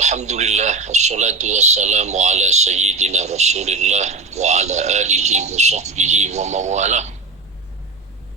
Alhamdulillah, wassalatu wassalamu ala sayyidina Rasulillah wa ala alihi wa sahbihi wa mawalah.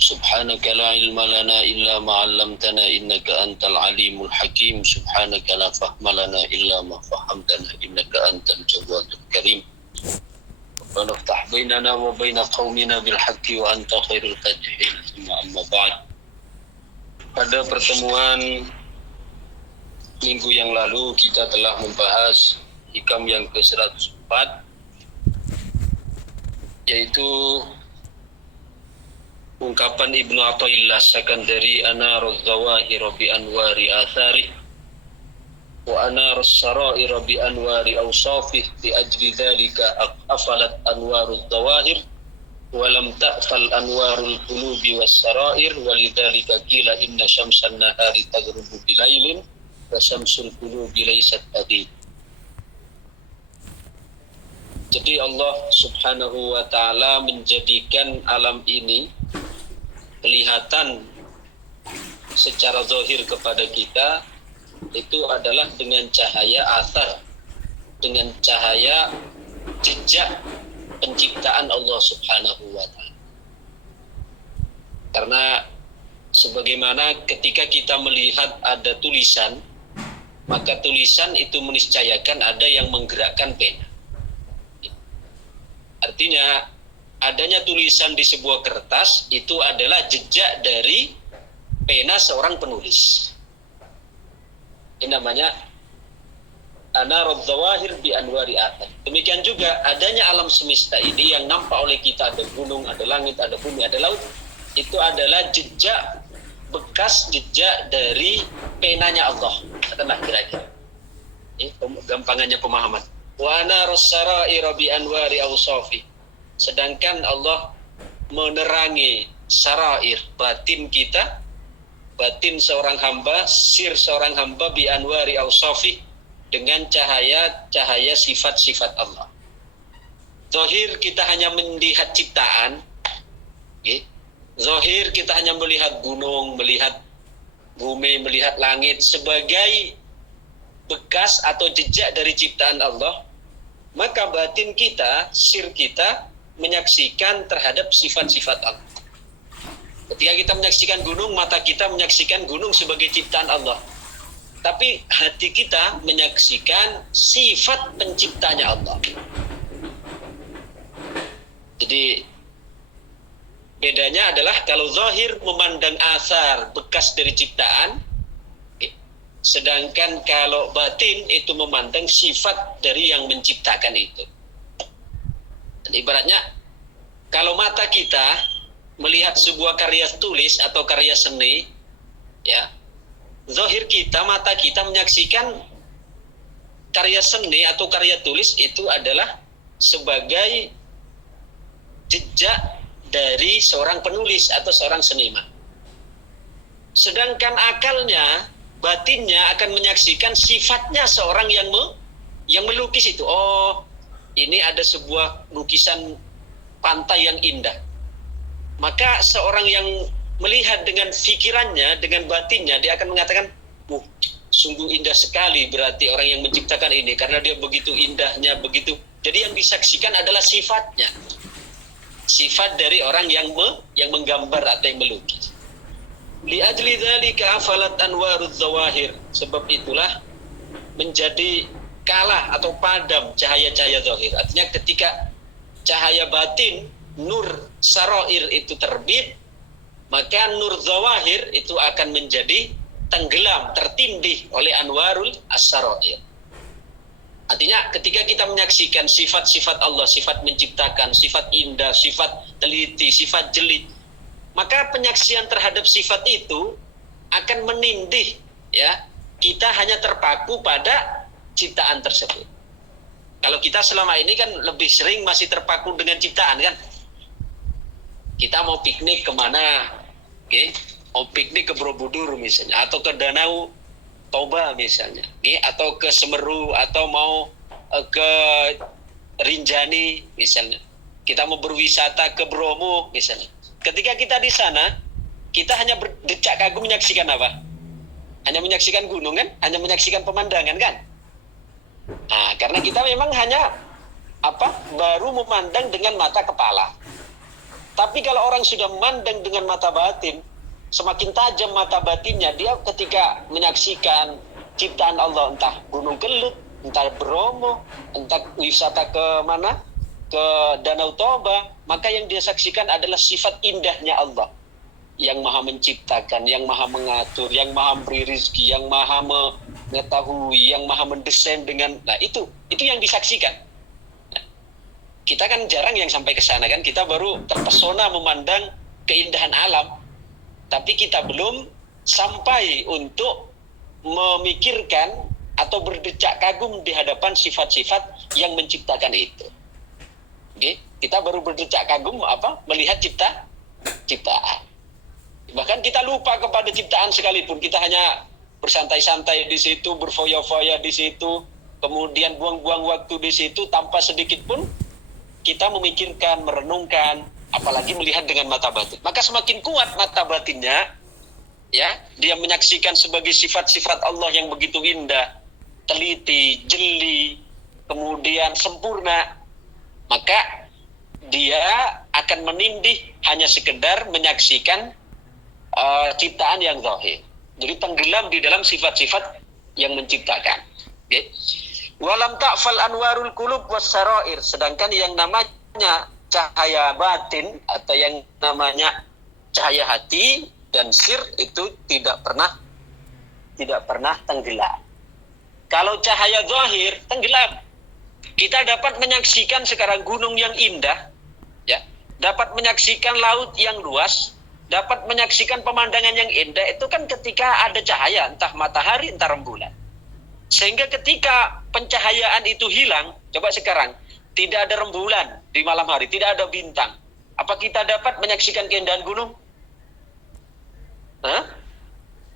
Subhanaka la ilma lana illa ma 'allamtana innaka antal alimul hakim. Subhanaka la fahma lana illa ma fahamtana innaka antal jawadul karim. Rabbana iftah bainana wa baina qaumina bil haqqi wa anta khairul fatihin. Amma ba'd. Pada pertemuan minggu yang lalu kita telah membahas hikam yang ke-104, yaitu ungkapan Ibnu Athaillah Sakandari, anaruz zawahir bi anwari athari wa anarus sarair bi anwari awsafih, bi ajli dhalika afalat anwaruz zawahir wa lam ta'fal anwarul qulubi was sarair, walidhalika qila inna syamsan nahari taghrubu bilailin wa syamsul qulubi laysat taghrib. Jadi Allah Subhanahu wa ta'ala menjadikan alam ini kelihatan secara zahir kepada kita itu adalah dengan cahaya athar, dengan cahaya jejak penciptaan Allah Subhanahu wa ta'ala. Karena sebagaimana ketika kita melihat ada tulisan, maka tulisan itu meniscayakan ada yang menggerakkan pena. Artinya adanya tulisan di sebuah kertas itu adalah jejak dari pena seorang penulis. Ini namanya anaruz zawahir bi anwari athar. Demikian juga adanya alam semesta ini yang nampak oleh kita, ada gunung, ada langit, ada bumi, ada laut, itu adalah jejak, bekas jejak dari penanya Allah. Katakanlah kira-kira. Ini gampangannya pemahaman. Wa anarus sarair bi anwari awsafi. Sedangkan Allah menerangi sarair, batin kita, batin seorang hamba, sir seorang hamba, bi anwari awsafi, dengan cahaya sifat-sifat Allah. Zahir kita hanya melihat ciptaan, okay? Zahir kita hanya melihat gunung, melihat bumi, melihat langit sebagai bekas atau jejak dari ciptaan Allah. Maka batin kita, sir kita menyaksikan terhadap sifat-sifat Allah. Ketika kita menyaksikan gunung, mata kita menyaksikan gunung sebagai ciptaan Allah. Tapi hati kita menyaksikan sifat penciptanya Allah. Jadi bedanya adalah kalau zahir memandang asar, bekas dari ciptaan, sedangkan kalau batin itu memandang sifat dari yang menciptakan itu. Dan ibaratnya kalau mata kita melihat sebuah karya tulis atau karya seni, ya, zahir kita, mata kita menyaksikan karya seni atau karya tulis itu adalah sebagai jejak dari seorang penulis atau seorang seniman. Sedangkan akalnya, batinnya akan menyaksikan sifatnya seorang yang melukis itu. Oh, ini ada sebuah lukisan pantai yang indah. Maka seorang yang melihat dengan pikirannya, dengan batinnya, dia akan mengatakan, sungguh indah sekali berarti orang yang menciptakan ini, karena dia begitu indahnya, begitu. Jadi yang disaksikan adalah sifatnya. Sifat dari orang yang menggambar atau yang melukis. Li ajli dzalika afalat anwaruz zawahir. Sebab itulah menjadi kalah atau padam cahaya-cahaya zahir. Artinya ketika cahaya batin, nur sarair itu terbit, maka nur zawahir itu akan menjadi tenggelam, tertindih oleh anwarul as-sarair. Artinya ketika kita menyaksikan sifat-sifat Allah, sifat menciptakan, sifat indah, sifat teliti, sifat jeli, maka penyaksian terhadap sifat itu akan menindih, ya, kita hanya terpaku pada ciptaan tersebut. Kalau kita selama ini kan lebih sering masih terpaku dengan ciptaan kan. Kita mau piknik kemana, okay? Mau piknik ke Borobudur misalnya, atau ke Danau Toba misalnya, atau ke Semeru, atau mau ke Rinjani misalnya. Kita mau berwisata ke Bromo misalnya. Ketika kita di sana, kita hanya berdecak kagum menyaksikan apa? Hanya menyaksikan gunung kan? Hanya menyaksikan pemandangan kan? Nah, karena kita memang hanya baru memandang dengan mata kepala. Tapi kalau orang sudah memandang dengan mata batin, semakin tajam mata batinnya, dia ketika menyaksikan ciptaan Allah, entah Gunung Kelut, entah Bromo, entah wisata ke mana, ke Danau Toba, maka yang dia saksikan adalah sifat indahnya Allah yang maha menciptakan, yang maha mengatur, yang maha memberi rezeki, yang maha mengetahui, yang maha mendesain dengan, nah itu yang disaksikan. Nah, kita kan jarang yang sampai ke sana kan, kita baru terpesona memandang keindahan alam, tapi kita belum sampai untuk memikirkan atau berdecak kagum di hadapan sifat-sifat yang menciptakan itu. Oke, kita baru berdecak kagum melihat ciptaan. Bahkan kita lupa kepada ciptaan sekalipun, kita hanya bersantai-santai di situ, berfoya-foya di situ, kemudian buang-buang waktu di situ tanpa sedikit pun kita memikirkan, merenungkan, apalagi melihat dengan mata batin. Maka semakin kuat mata batinnya, ya, dia menyaksikan sebagai sifat-sifat Allah yang begitu indah, teliti, jeli, kemudian sempurna, maka dia akan menindih hanya sekedar menyaksikan ciptaan yang zahir. Jadi tenggelam di dalam sifat-sifat yang menciptakan. Okay. Walam ta'fal anwarul qulub was sarair, sedangkan yang namanya cahaya batin atau yang namanya cahaya hati dan sir itu tidak pernah tenggelam. Kalau cahaya zahir tenggelam. Kita dapat menyaksikan sekarang gunung yang indah, ya, dapat menyaksikan laut yang luas, dapat menyaksikan pemandangan yang indah, itu kan ketika ada cahaya, entah matahari, entah rembulan. Sehingga ketika pencahayaan itu hilang, coba sekarang, tidak ada rembulan di malam hari, tidak ada bintang. Apa kita dapat menyaksikan keindahan gunung? Hah?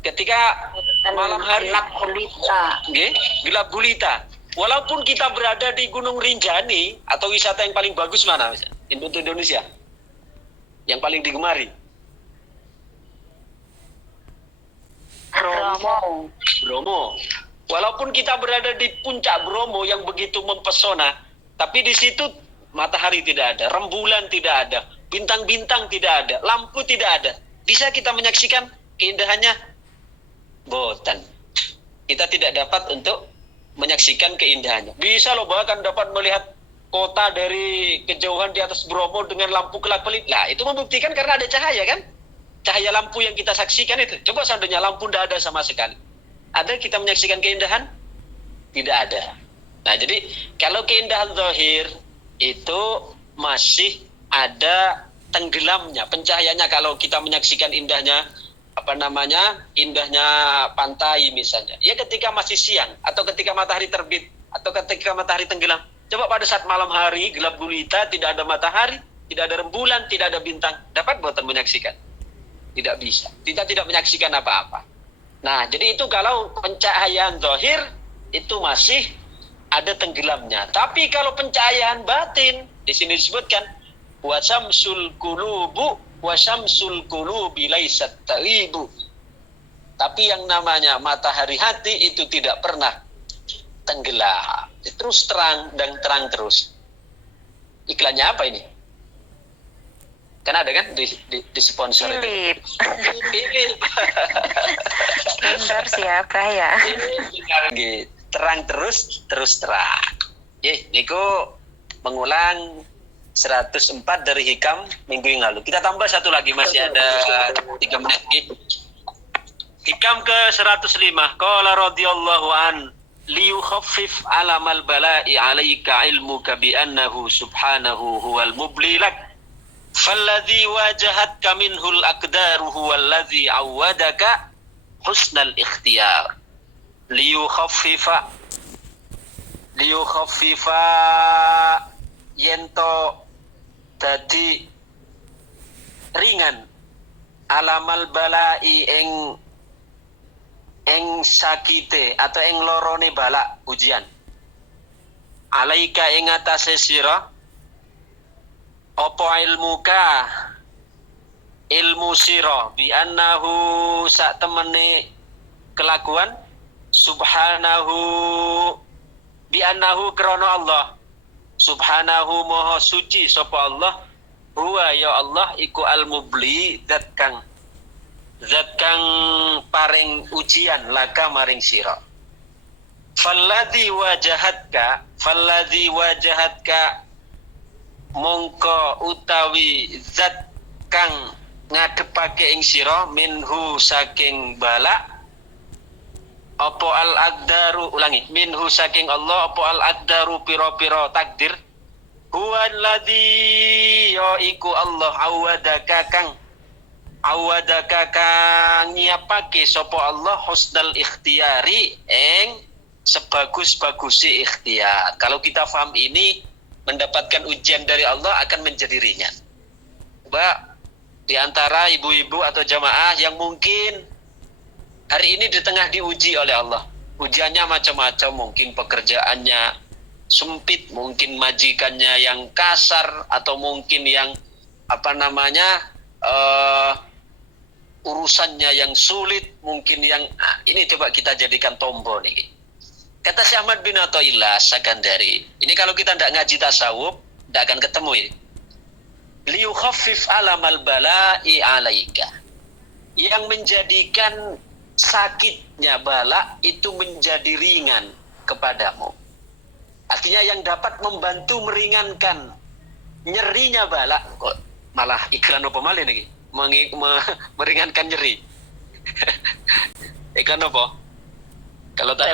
Ketika malam hari gelap gulita. Okay? Gelap gulita. Walaupun kita berada di Gunung Rinjani, atau wisata yang paling bagus mana? Indonesia. Yang paling digemari. Bromo. Walaupun kita berada di puncak Bromo yang begitu mempesona, tapi di situ matahari tidak ada, rembulan tidak ada, bintang-bintang tidak ada, lampu tidak ada. Bisa kita menyaksikan keindahannya? Boten. Kita tidak dapat untuk menyaksikan keindahannya. Bisa loh bahkan dapat melihat kota dari kejauhan di atas Bromo dengan lampu kelap-kelip. Nah, itu membuktikan karena ada cahaya kan? Cahaya lampu yang kita saksikan itu. Coba seandainya lampu tidak ada sama sekali. Ada kita menyaksikan keindahan? Tidak ada. Nah, jadi kalau keindahan zahir itu masih ada tenggelamnya pencahayaannya. Kalau kita menyaksikan indahnya indahnya pantai misalnya, ya ketika masih siang atau ketika matahari terbit atau ketika matahari tenggelam. Coba pada saat malam hari gelap gulita, tidak ada matahari, tidak ada rembulan, tidak ada bintang, dapat buatan menyaksikan? Tidak bisa. Kita tidak menyaksikan apa-apa. Nah, jadi itu kalau pencahayaan zahir itu masih ada tenggelamnya. Tapi kalau pencahayaan batin, di sini disebutkan wasamsul qulubi laysat talibu. Tapi yang namanya matahari hati itu tidak pernah tenggelam. Terus terang dan terang terus. Iklannya apa ini? Kan ada kan di sponsor Philip. Philip. Sponsor siapa ya? Terang terus terang. Niku mengulang 104 dari hikam minggu yang lalu. Kita tambah satu lagi, masih ada 3 menit. Hikam ke 105. Qala radhiyallahu an liyukhaffif alamal bala'i 'alaika ilmuka bi annahu subhanahu huwal mublilak. Falladhi wajahatka minhul aqdaru huwallazi awwadaka husnal ikhtiyar. Liyukhaffifa yento dadi ringan alamal balai ing sakite atau ing lorone bala ujian. Alaika ing atase sira apa ilmu sira bi annahu sak temene kelakuan subhanahu bi annahu krana Allah subhanahu maha suci sapa Allah huwa ya Allah iku al-mubli zat kang paring ujian laka maring sira. Falladzi wajahatka mongko utawi zat kang ngadepake ing sira minhu saking bala apa al-aqdaru ulangi minhu saking Allah apa al-aqdaru pira-pira takdir huwa alladzi ya iku Allah awadaka kang nyiapake sapa Allah husnal ikhtiyari ing sebagus-bagusi ikhtiar. Kalau kita paham ini, mendapatkan ujian dari Allah akan menjadi ringan. Mbak, di antara ibu-ibu atau jamaah yang mungkin hari ini di tengah diuji oleh Allah. Ujiannya macam-macam, mungkin pekerjaannya sempit, mungkin majikannya yang kasar, atau mungkin yang urusannya yang sulit, mungkin yang ini coba kita jadikan tombol nih. Kata Syekh Ahmad bin Athaillah Sakandari, ini kalau kita tidak ngaji tasawuf, tidak akan ketemu ini. Liyukhaffif alamal bala'i alaika. Yang menjadikan sakitnya bala itu menjadi ringan kepadamu. Artinya yang dapat membantu meringankan nyerinya bala. Kok malah iklan apa malah nih? Meringankan nyeri. Iklan apa? Kalau tadi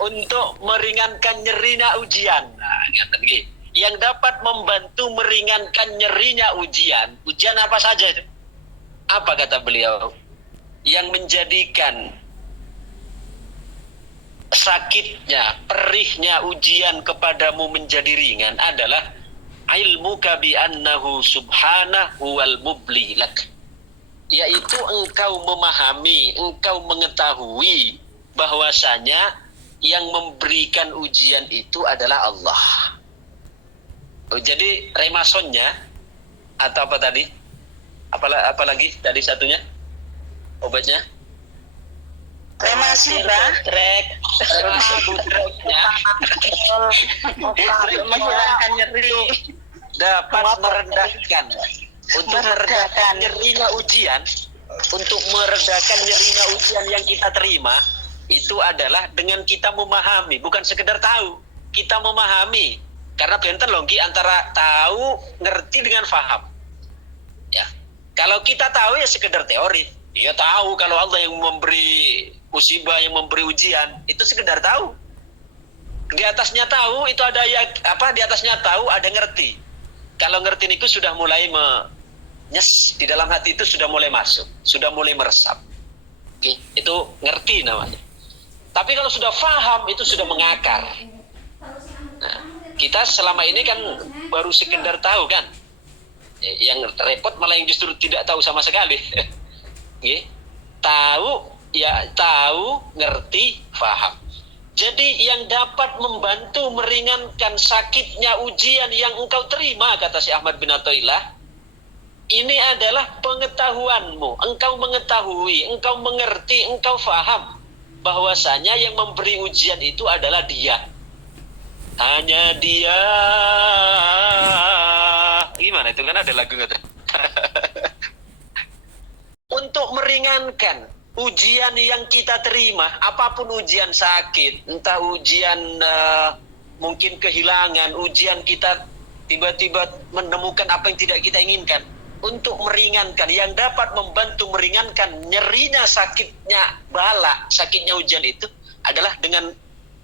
untuk meringankan nyerinya ujian. Nah, yang dapat membantu meringankan nyerinya ujian. Ujian apa saja itu? Apa kata beliau? Yang menjadikan sakitnya, perihnya ujian kepadamu menjadi ringan adalah ilmuka bi annahu subhanahu wal mubli lak. Yaitu engkau memahami, engkau mengetahui bahwasanya yang memberikan ujian itu adalah Allah. Jadi remasonnya atau apa tadi? Apalagi tadi satunya? Obatnya? Remasi butrek. Remasi butreknya menghilangkan nyeri. Dapat merendahkan. Untuk meredakan nyerinya ujian, untuk meredakan nyerinya ujian yang kita terima, itu adalah dengan kita memahami, bukan sekedar tahu. Kita memahami, karena benten longgi antara tahu, ngerti dengan faham. Ya, kalau kita tahu ya sekedar teori, dia tahu kalau Allah yang memberi musibah, yang memberi ujian, itu sekedar tahu. Di atasnya tahu itu ada di atasnya tahu ada ngerti. Kalau ngerti itu sudah mulai nyes di dalam hati itu sudah mulai masuk, sudah mulai meresap. Oke, itu ngerti namanya. Tapi kalau sudah faham itu sudah mengakar. Nah, kita selama ini kan baru sekedar tahu kan. Yang repot malah yang justru tidak tahu sama sekali. Oke. Tahu, ngerti, faham. Jadi yang dapat membantu meringankan sakitnya ujian yang engkau terima, kata Syekh Ahmad bin Athaillah, ini adalah pengetahuanmu. Engkau mengetahui, engkau mengerti, engkau faham bahwasanya yang memberi ujian itu adalah Dia. Hanya Dia. Gimana itu kan ada lagu kata. Untuk meringankan ujian yang kita terima, apapun ujian sakit, entah ujian mungkin kehilangan, ujian kita tiba-tiba menemukan apa yang tidak kita inginkan, untuk meringankan, yang dapat membantu meringankan nyerinya sakitnya bala, sakitnya ujian itu adalah dengan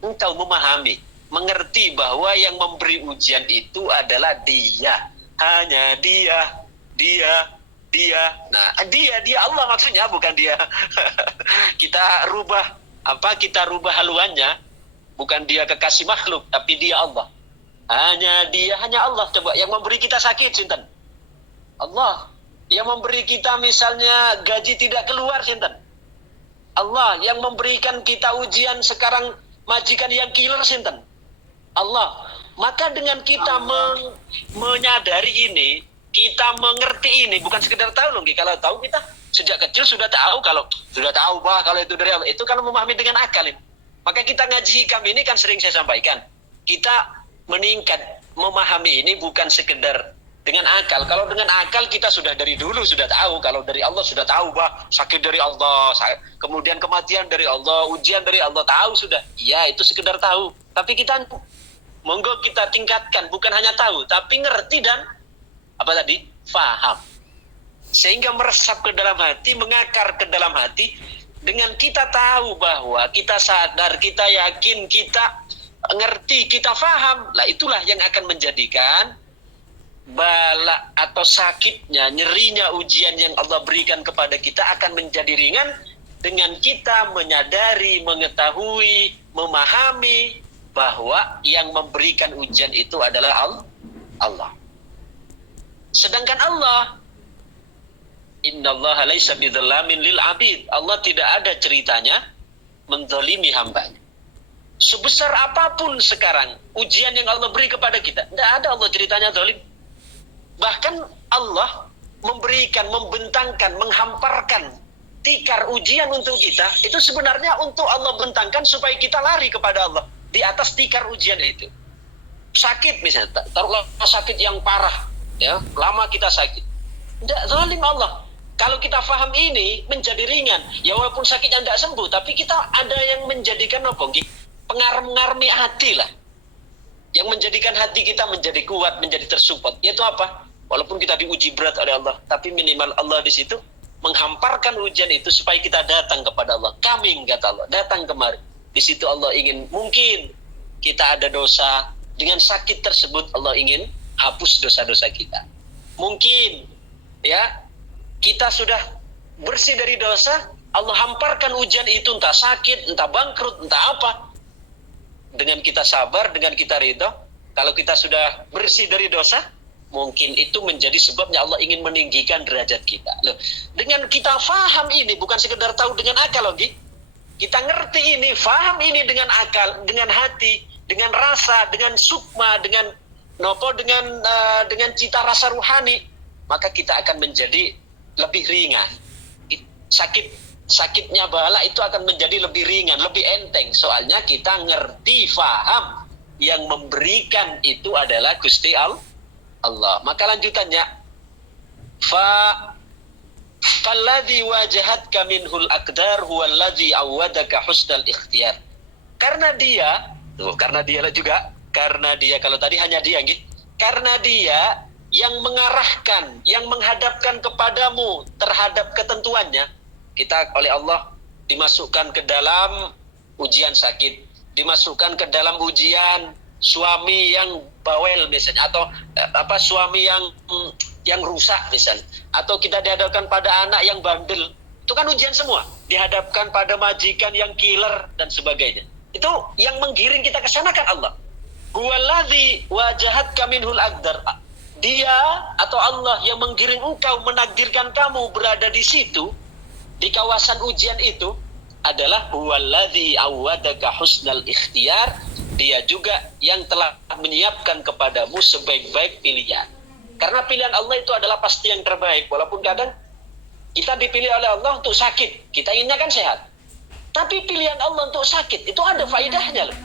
engkau memahami, mengerti bahwa yang memberi ujian itu adalah Dia, hanya Dia. Nah, dia Allah maksudnya, bukan dia. Kita rubah haluannya, bukan dia kekasih makhluk, tapi Dia Allah. Hanya Allah. Coba yang memberi kita sakit sinten? Allah. Yang memberi kita misalnya gaji tidak keluar sinten? Allah. Yang memberikan kita ujian sekarang majikan yang killer sinten? Allah. Maka dengan kita menyadari ini, kita mengerti ini, bukan sekedar tahu loh. Kalau tahu kita sejak kecil sudah tahu kalau itu dari Allah. Itu kalau memahami dengan akal ini. Maka kita ngaji hikam ini kan sering saya sampaikan. Kita meningkat memahami ini bukan sekedar dengan akal. Kalau dengan akal kita sudah dari dulu sudah tahu kalau dari Allah, sudah tahu sakit dari Allah, kemudian kematian dari Allah, ujian dari Allah, tahu sudah. Iya, itu sekedar tahu. Tapi kita monggo kita tingkatkan, bukan hanya tahu tapi ngerti dan faham. Sehingga meresap ke dalam hati, mengakar ke dalam hati. Dengan kita tahu bahwa kita sadar, kita yakin, kita ngerti, kita faham, lah itulah yang akan menjadikan bala atau sakitnya, nyerinya ujian yang Allah berikan kepada kita akan menjadi ringan dengan kita menyadari, mengetahui, memahami bahwa yang memberikan ujian itu adalah Allah. Sedangkan Allah, innallaha laisa bidzalamin lil abid. Allah tidak ada ceritanya menzalimi hambanya. Sebesar apapun sekarang ujian yang Allah beri kepada kita, tidak ada Allah ceritanya zalim. Bahkan Allah memberikan, membentangkan, menghamparkan tikar ujian untuk kita, itu sebenarnya untuk Allah bentangkan supaya kita lari kepada Allah di atas tikar ujian itu. Sakit misalnya, taruhlah sakit yang parah, ya, lama kita sakit. Tidak zalim Allah. Kalau kita faham ini menjadi ringan, ya walaupun sakitnya tidak sembuh, tapi kita ada yang menjadikan pengarem-ngarmi hati lah, yang menjadikan hati kita menjadi kuat, menjadi tersupport. Yaitu apa? Walaupun kita diuji berat oleh Allah, tapi minimal Allah di situ menghamparkan ujian itu supaya kita datang kepada Allah. Coming, kata Allah, datang kemari. Di situ Allah ingin, mungkin kita ada dosa, dengan sakit tersebut Allah ingin hapus dosa-dosa kita. Mungkin, ya, kita sudah bersih dari dosa, Allah hamparkan ujian itu, entah sakit, entah bangkrut, entah apa. Dengan kita sabar, dengan kita ridho, kalau kita sudah bersih dari dosa, mungkin itu menjadi sebabnya Allah ingin meninggikan derajat kita. Loh, dengan kita faham ini, bukan sekedar tahu dengan akal lagi. Kita ngerti ini, faham ini dengan akal, dengan hati, dengan rasa, dengan sukma, dengan cita rasa ruhani, maka kita akan menjadi lebih ringan. Sakitnya bala itu akan menjadi lebih ringan, lebih enteng. Soalnya kita ngerti, faham, yang memberikan itu adalah Gusti Allah. Maka lanjutannya, falladzi wajahatka minhul aqdar huwallazi awadaka husnal ikhtiyar. Karena dia kalau tadi hanya dia gitu. Karena dia yang mengarahkan, yang menghadapkan kepadamu terhadap ketentuannya. Kita oleh Allah dimasukkan ke dalam ujian sakit, dimasukkan ke dalam ujian suami yang bawel misalnya, atau suami yang rusak misalnya, atau kita dihadapkan pada anak yang bandel. Itu kan ujian semua. Dihadapkan pada majikan yang killer dan sebagainya. Itu yang menggiring kita ke sana kan Allah. Huwallazi wajahatka minhul aqdar. Dia atau Allah yang menggiring engkau, menakdirkan kamu berada di situ, di kawasan ujian itu, adalah huwallazi awadaka husnal ikhtiyar. Dia juga yang telah menyiapkan kepadamu sebaik-baik pilihan. Karena pilihan Allah itu adalah pasti yang terbaik. Walaupun kadang kita dipilih oleh Allah untuk sakit, kita inginnya kan sehat. Tapi pilihan Allah untuk sakit itu ada faedahnya loh.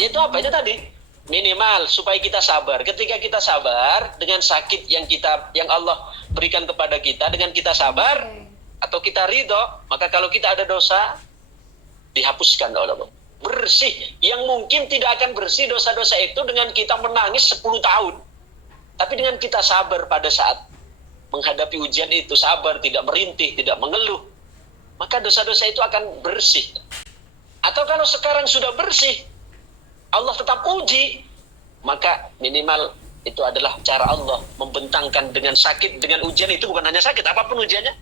Yaitu apa? Itu tadi, minimal supaya kita sabar. Ketika kita sabar dengan sakit yang Allah berikan kepada kita, dengan kita sabar atau kita ridho, maka kalau kita ada dosa, dihapuskan oleh Allah. Bersih. Yang mungkin tidak akan bersih dosa-dosa itu dengan kita menangis 10 tahun. Tapi dengan kita sabar pada saat menghadapi ujian itu, sabar, tidak merintih, tidak mengeluh, maka dosa-dosa itu akan bersih. Atau kalau sekarang sudah bersih, Allah tetap uji, maka minimal itu adalah cara Allah membentangkan dengan sakit, dengan ujian itu bukan hanya sakit, apapun ujiannya,